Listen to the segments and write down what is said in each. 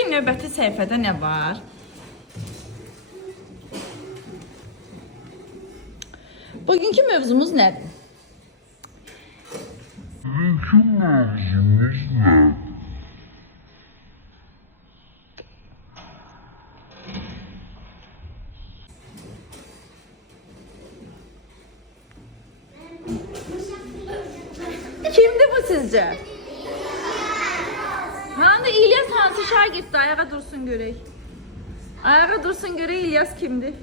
Görək növbəti səhifədə nə var? Bugünkü mövzumuz nədir? Kimdir bu sizcə? Hani İlyas hansı şagirddir? Ayağa dursun görək. Ayağa dursun görək İlyas kimdir?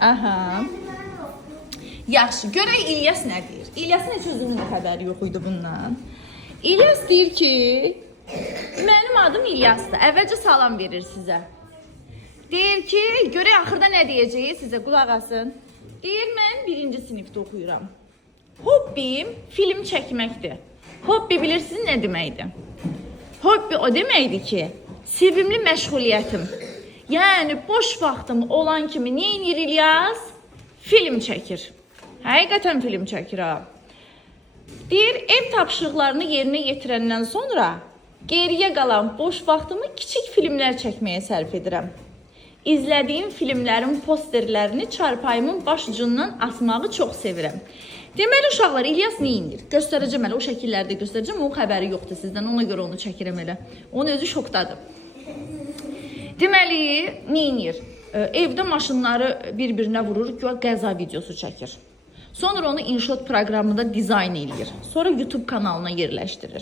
Aha. Yaxşı, görək İlyas nə deyir? İlyasın heç özünün xəbəri yox idi bundan. İlyas deyir ki, mənim adım İlyasdır. Əvvəlcə salam verir sizə. Deyir ki, görək axırda nə deyəcəyi sizə qulaq asın. Deyir, mən 1-ci sinifdə oxuyuram. Hobbim film çəkməkdir. Hobbi bilirsiniz nə deməkdir? Hobbi o deməkdir ki, sevimli məşğuliyyətim. Yəni, boş vaxtım olan kimi nə edir İlyas? Film çəkir. Həqiqətən film çəkir ha. Deyir, ev tapşırıqlarını yerinə yetirəndən sonra geriyə qalan boş vaxtımı kiçik filmlər çəkməyə sərf edirəm. İzlədiyim filmlərin posterlərini çarpayımın baş ucundan asmağı çox sevirəm. Deməli, uşaqlar, İlyas nə edir? Göstərəcəm elə, o şəkillərdə göstərəcəm, onun xəbəri yoxdur sizdən, ona görə onu çəkirəm elə. Onun özü şokdadır. Deməli, nə edir? Evdə maşınları bir-birinə vurur, qəza videosu çəkir. Sonra onu InShot proqramında dizayn edir. Sonra YouTube kanalına yerləşdirir.